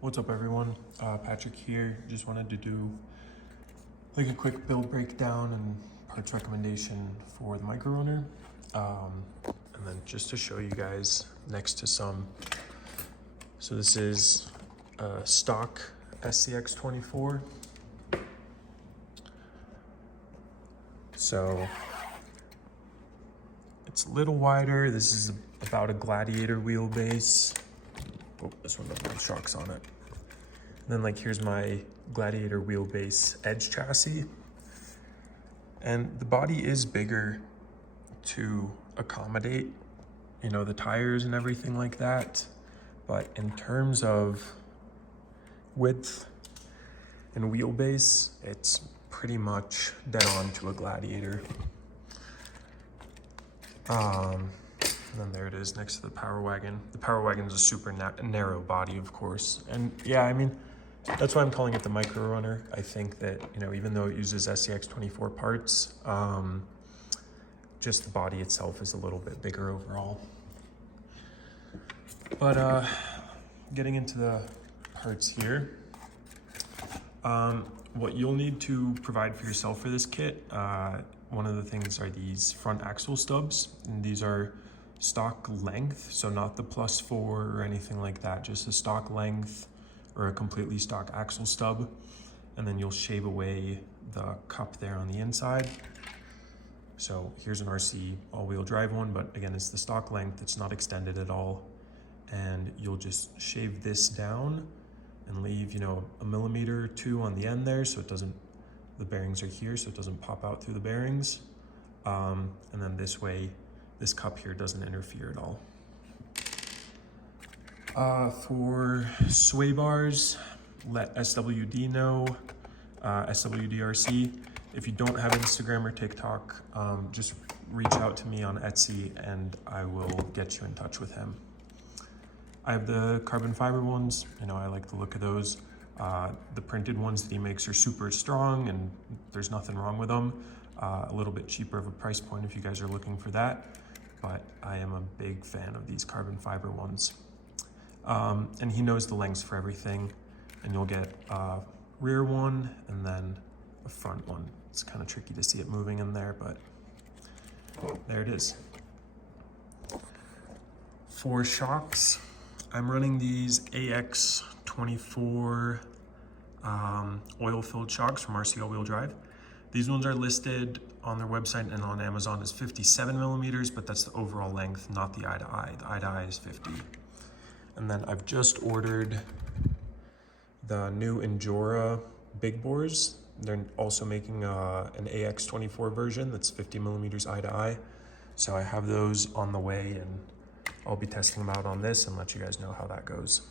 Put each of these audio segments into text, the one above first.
What's up everyone, Patrick here. Just wanted to do like a quick build breakdown and parts recommendation for the MicroRunner. And then just to show you guys next to some, so this is a stock SCX24. So it's a little wider. This is about a Gladiator wheelbase. Oh, this one doesn't have shocks on it. And then like here's my Gladiator wheelbase edge chassis. And the body is bigger to accommodate, you know, the tires and everything like that. But in terms of width and wheelbase, it's pretty much dead on to a Gladiator. And then there it is next to the Power Wagon. The Power Wagon is a super narrow body, of course. And yeah, I mean, that's why I'm calling it the MicroRunner. I think that, you know, even though it uses SCX24 parts, just the body itself is a little bit bigger overall. But getting into the parts here, what you'll need to provide for yourself for this kit, one of the things are these front axle stubs. And these are stock length, so not the +4 or anything like that, just a stock length or a completely stock axle stub. And then you'll shave away the cup there on the inside. So here's an RC all-wheel drive one, but again, it's the stock length, it's not extended at all. And you'll just shave this down and leave, you know, a millimeter or two on the end there, so it doesn't, the bearings are here, so it doesn't pop out through the bearings. And then this way, this cup here doesn't interfere at all. For sway bars, let SWD know, SWDRC. If you don't have Instagram or TikTok, just reach out to me on Etsy and I will get you in touch with him. I have the carbon fiber ones, you know, I like the look of those. The printed ones that he makes are super strong and there's nothing wrong with them. A little bit cheaper of a price point if you guys are looking for that. But I am a big fan of these carbon fiber ones. And he knows the lengths for everything, and you'll get a rear one and then a front one. It's kind of tricky to see it moving in there, but there it is. For shocks, I'm running these AX24 oil-filled shocks from RC all-wheel drive. These ones are listed on their website and on Amazon as 57 millimeters, but that's the overall length, not the eye-to-eye. The eye-to-eye is 50. And then I've just ordered the new Endura big bores. They're also making an AX24 version that's 50 millimeters eye-to-eye. So I have those on the way and I'll be testing them out on this and let you guys know how that goes.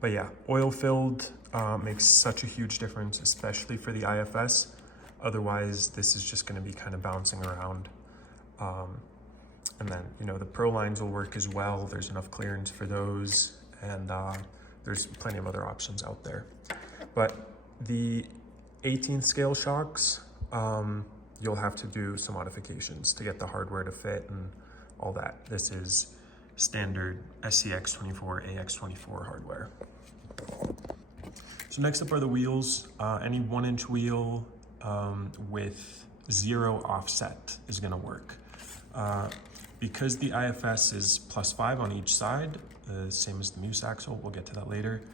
But yeah, oil-filled makes such a huge difference, especially for the IFS. Otherwise, this is just gonna be kind of bouncing around. And then, you know, the Pro lines will work as well. There's enough clearance for those. And there's plenty of other options out there. But the 18th scale shocks, you'll have to do some modifications to get the hardware to fit and all that. This is standard SCX24, AX24 hardware. So next up are the wheels. Any 1-inch wheel with 0 offset is gonna work. Because the IFS is +5 on each side, same as the Muse axle, we'll get to that later.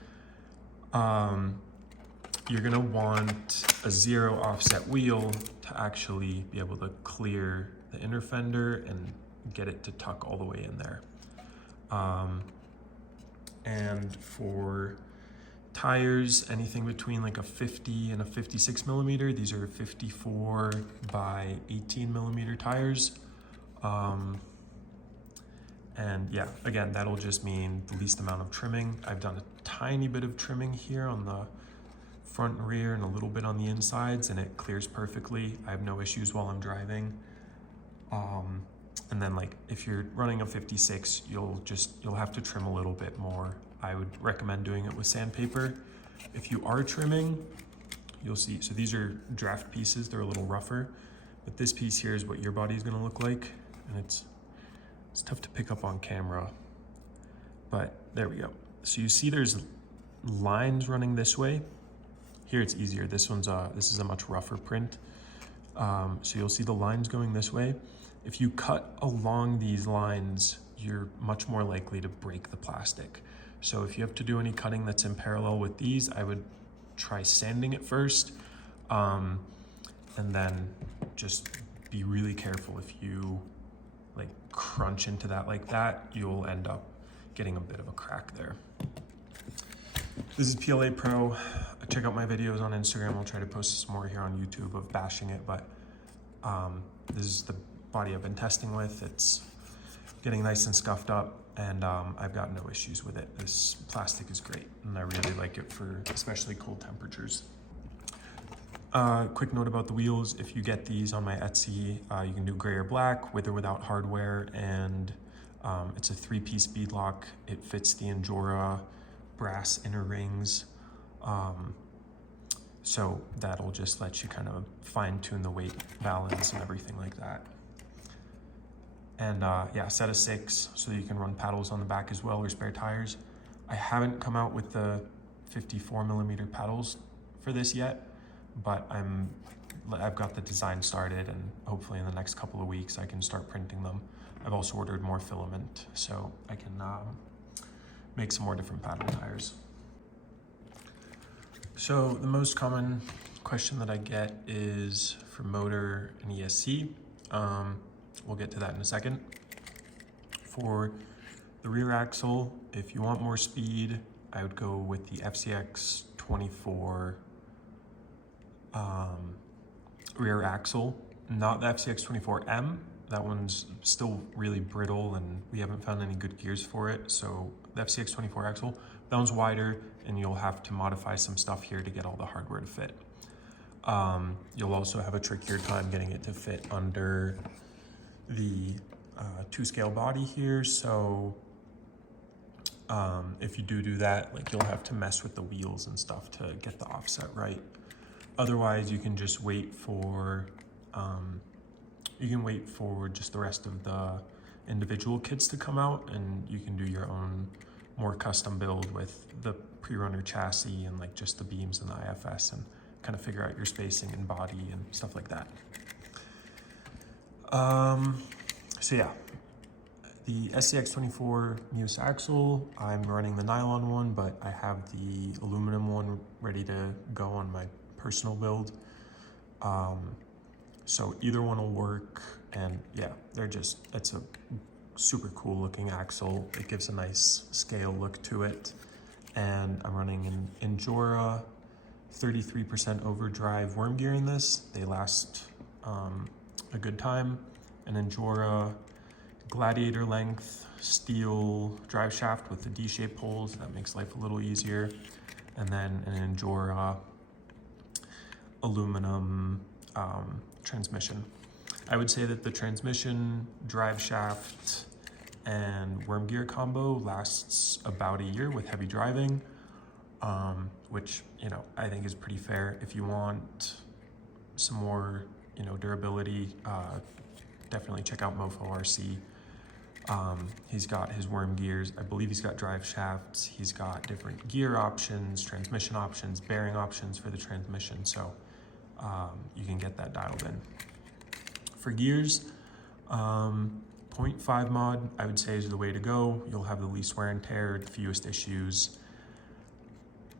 You're gonna want a 0 offset wheel to actually be able to clear the inner fender and get it to tuck all the way in there. And for tires, anything between like a 50 and a 56 millimeter, these are 54 by 18 millimeter tires. And yeah, again, that'll just mean the least amount of trimming. I've done a tiny bit of trimming here on the front and rear and a little bit on the insides, and it clears perfectly. I have no issues while I'm driving. And then like if you're running a 56, you'll have to trim a little bit more. I would recommend doing it with sandpaper. If you are trimming, you'll see, so these are draft pieces, they're a little rougher, but this piece here is what your body is gonna look like. And it's tough to pick up on camera, but there we go. So you see there's lines running this way. Here it's easier. This is a much rougher print. So you'll see the lines going this way. If you cut along these lines, you're much more likely to break the plastic. So if you have to do any cutting that's in parallel with these, I would try sanding it first, and then just be really careful. If you like crunch into that like that, you'll end up getting a bit of a crack there. This is PLA Pro. Check out my videos on Instagram. I'll try to post some more here on YouTube of bashing it, but this is the body I've been testing with. It's getting nice and scuffed up, and I've got no issues with it. This plastic is great, and I really like it for especially cold temperatures. Quick note about the wheels. If you get these on my Etsy, you can do gray or black, with or without hardware, and it's a 3-piece beadlock. It fits the Endura brass inner rings. So that'll just let you kind of fine tune the weight balance and everything like that. And yeah, set of 6 so that you can run paddles on the back as well, or spare tires. I haven't come out with the 54mm paddles for this yet, but I've got the design started, and hopefully in the next couple of weeks I can start printing them. I've also ordered more filament so I can make some more different paddle tires. So the most common question that I get is for motor and ESC. We'll get to that in a second. For the rear axle, if you want more speed, I would go with the FCX 24 rear axle, not the FCX 24M. That one's still really brittle and we haven't found any good gears for it. So the FCX 24 axle, that one's wider, and you'll have to modify some stuff here to get all the hardware to fit. You'll also have a trickier time getting it to fit under the 2-scale body here. So if you do that, like, you'll have to mess with the wheels and stuff to get the offset right. Otherwise, you can just wait for just the rest of the individual kits to come out, and you can do your own more custom build with the pre-runner chassis and like just the beams and the IFS, and kind of figure out your spacing and body and stuff like that. So yeah, the SCX24 Muse axle, I'm running the nylon one, but I have the aluminum one ready to go on my personal build. So either one will work, and yeah, it's a super cool looking axle. It gives a nice scale look to it. And I'm running an Endura 33% overdrive worm gear in this. They last a good time. An Endura Gladiator length steel drive shaft with the D-shaped holes. That makes life a little easier. And then an Endura aluminum transmission. I would say that the transmission, drive shaft, and worm gear combo lasts about a year with heavy driving, which, you know, I think is pretty fair. If you want some more, you know, durability, definitely check out Mofo RC. He's got his worm gears. I believe he's got drive shafts. He's got different gear options, transmission options, bearing options for the transmission. So you can get that dialed in. For gears, 0.5 mod, I would say, is the way to go. You'll have the least wear and tear, the fewest issues.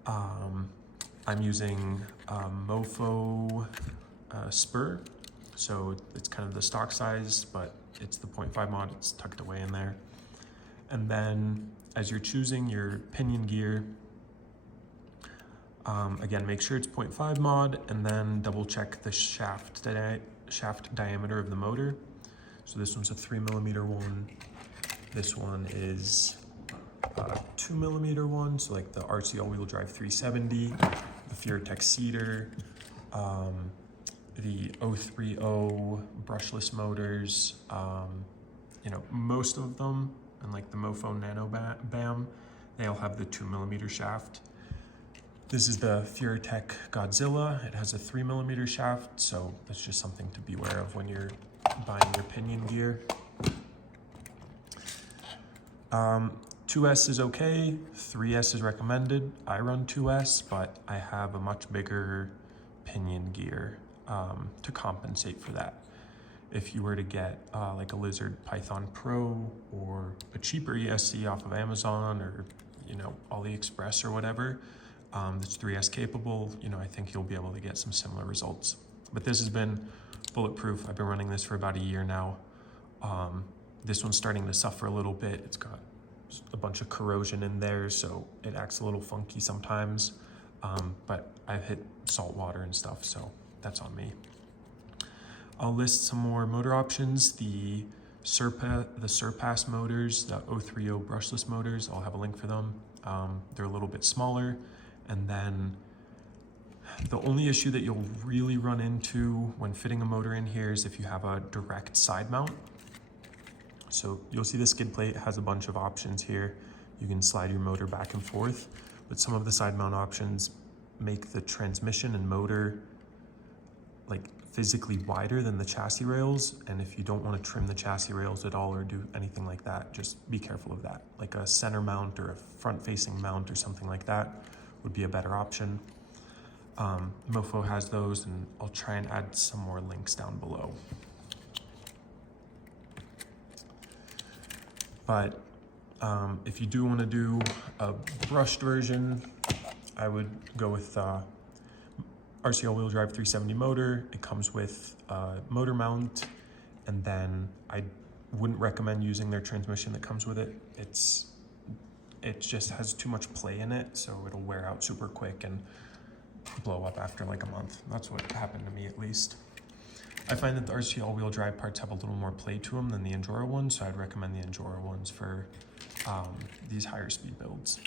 I'm using Mofo Spur, so it's kind of the stock size, but it's the 0.5 mod, it's tucked away in there. And then as you're choosing your pinion gear, again, make sure it's 0.5 mod, and then double check the shaft diameter of the motor. So this one's a 3mm one. This one is a 2mm one, so like the RC all-wheel drive 370, the Furitek Cedar, the 030 brushless motors, you know, most of them, and like the Mofo Nano BAM, they all have the 2mm shaft. This is the Furitek Godzilla. It has a 3mm shaft, so that's just something to beware of when you're buying your pinion gear. 2S is okay, 3S is recommended. I run 2S, but I have a much bigger pinion gear to compensate for that. If you were to get like a Lizard Python Pro or a cheaper ESC off of Amazon or, you know, AliExpress or whatever, that's 3S capable, you know, I think you'll be able to get some similar results. But this has been bulletproof. I've been running this for about a year now. This one's starting to suffer a little bit. It's got a bunch of corrosion in there, so it acts a little funky sometimes. But I've hit salt water and stuff, so that's on me. I'll list some more motor options. The Surpass motors, the 030 brushless motors, I'll have a link for them. They're a little bit smaller. And then the only issue that you'll really run into when fitting a motor in here is if you have a direct side mount. So you'll see the skid plate has a bunch of options here. You can slide your motor back and forth, but some of the side mount options make the transmission and motor like physically wider than the chassis rails. And if you don't want to trim the chassis rails at all or do anything like that, just be careful of that. Like a center mount or a front facing mount or something like that would be a better option. Mofo has those, and I'll try and add some more links down below. But if you do want to do a brushed version, I would go with RC all-wheel drive 370 motor. It comes with a motor mount, and then I wouldn't recommend using their transmission that comes with it. It just has too much play in it, so it'll wear out super quick and blow up after like a month. That's what happened to me, at least. I find that the RC all-wheel drive parts have a little more play to them than the Enduro ones, so I'd recommend the Enduro ones for these higher speed builds.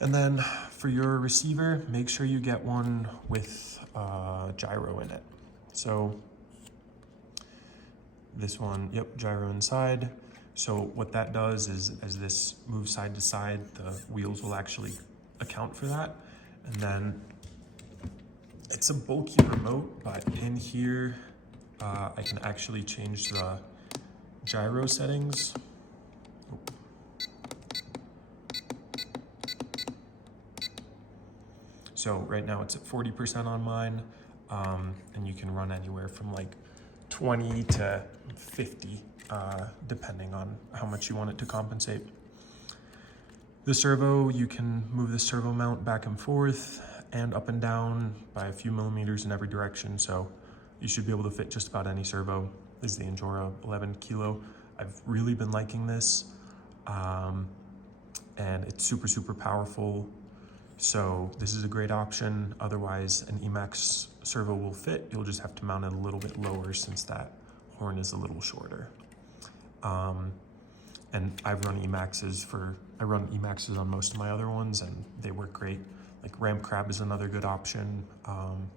And then for your receiver, make sure you get one with gyro in it. So this one, yep, gyro inside. So what that does is, as this moves side to side, the wheels will actually account for that. And then it's a bulky remote, but in here, I can actually change the gyro settings. So right now it's at 40% on mine, and you can run anywhere from like 20 to 50, depending on how much you want it to compensate. The servo, you can move the servo mount back and forth and up and down by a few millimeters in every direction, so you should be able to fit just about any servo. This is the Enduro 11 kilo. I've really been liking this, and it's super, super powerful. So this is a great option. Otherwise, an Emax servo will fit. You'll just have to mount it a little bit lower since that horn is a little shorter. And I run Emaxes on most of my other ones, and they work great. Like Ramp Crab is another good option.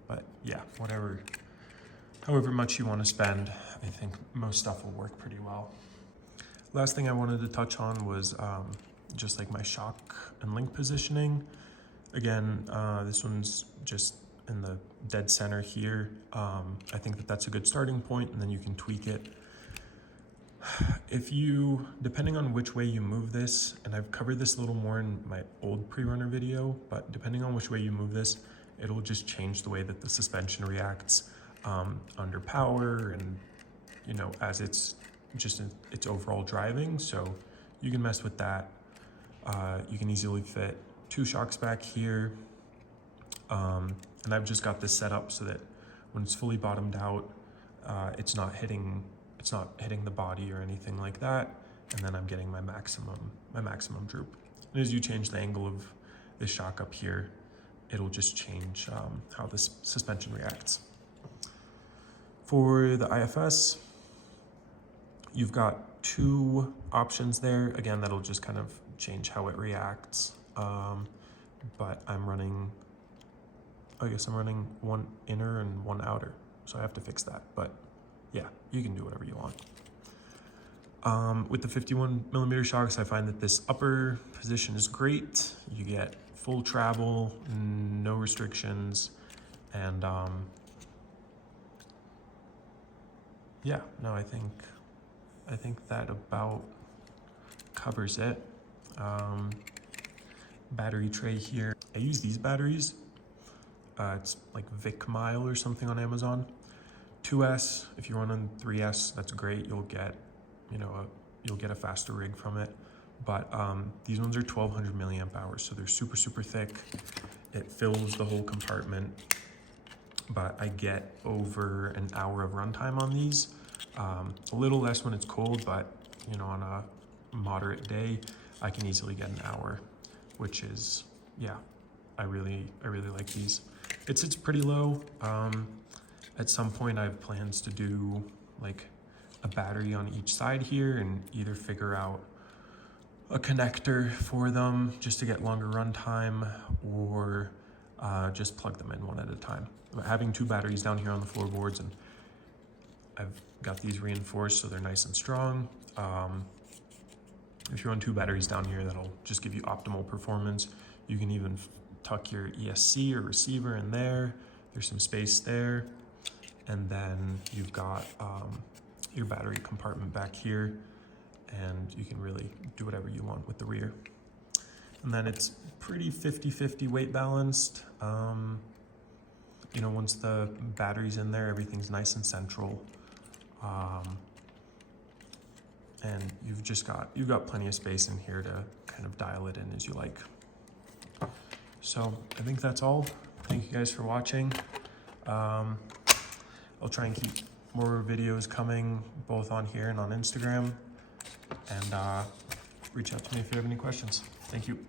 But yeah, however much you want to spend, I think most stuff will work pretty well. Last thing I wanted to touch on was just like my shock and link positioning. Again, this one's just in the dead center here. I think that that's a good starting point, and then you can tweak it. Depending on which way you move this, and I've covered this a little more in my old pre-runner video, but depending on which way you move this, it'll just change the way that the suspension reacts under power and, you know, as it's overall driving. So you can mess with that. You can easily fit 2 shocks back here. And I've just got this set up so that when it's fully bottomed out, it's not hitting the body or anything like that. And then I'm getting my maximum droop. And as you change the angle of this shock up here, it'll just change how this suspension reacts. For the IFS, you've got 2 options there. Again, that'll just kind of change how it reacts. But I guess I'm running 1 inner and 1 outer, so I have to fix that. But yeah, you can do whatever you want. With the 51mm shocks, I find that this upper position is great. You get full travel, no restrictions, and yeah, no, I think that about covers it. Battery tray here. I use these batteries. It's like Vic Mile or something on Amazon. 2S, if you're running 3S, that's great. You'll get, you'll get a faster rig from it. But these ones are 1200 milliamp hours, so they're super, super thick. It fills the whole compartment, but I get over an hour of runtime on these. A little less when it's cold, but on a moderate day, I can easily get an hour, which is, yeah, I really like these. It sits pretty low. At some point I have plans to do like a battery on each side here and either figure out a connector for them just to get longer runtime, or just plug them in one at a time. But having 2 batteries down here on the floorboards, and I've got these reinforced so they're nice and strong. If you run 2 batteries down here, that'll just give you optimal performance. You can even tuck your ESC or receiver in there. There's some space there. And then you've got your battery compartment back here, and you can really do whatever you want with the rear. And then it's pretty 50-50 weight balanced. Once the battery's in there, everything's nice and central. And you've got plenty of space in here to kind of dial it in as you like. So I think that's all. Thank you guys for watching. I'll try and keep more videos coming both on here and on Instagram. And reach out to me if you have any questions. Thank you.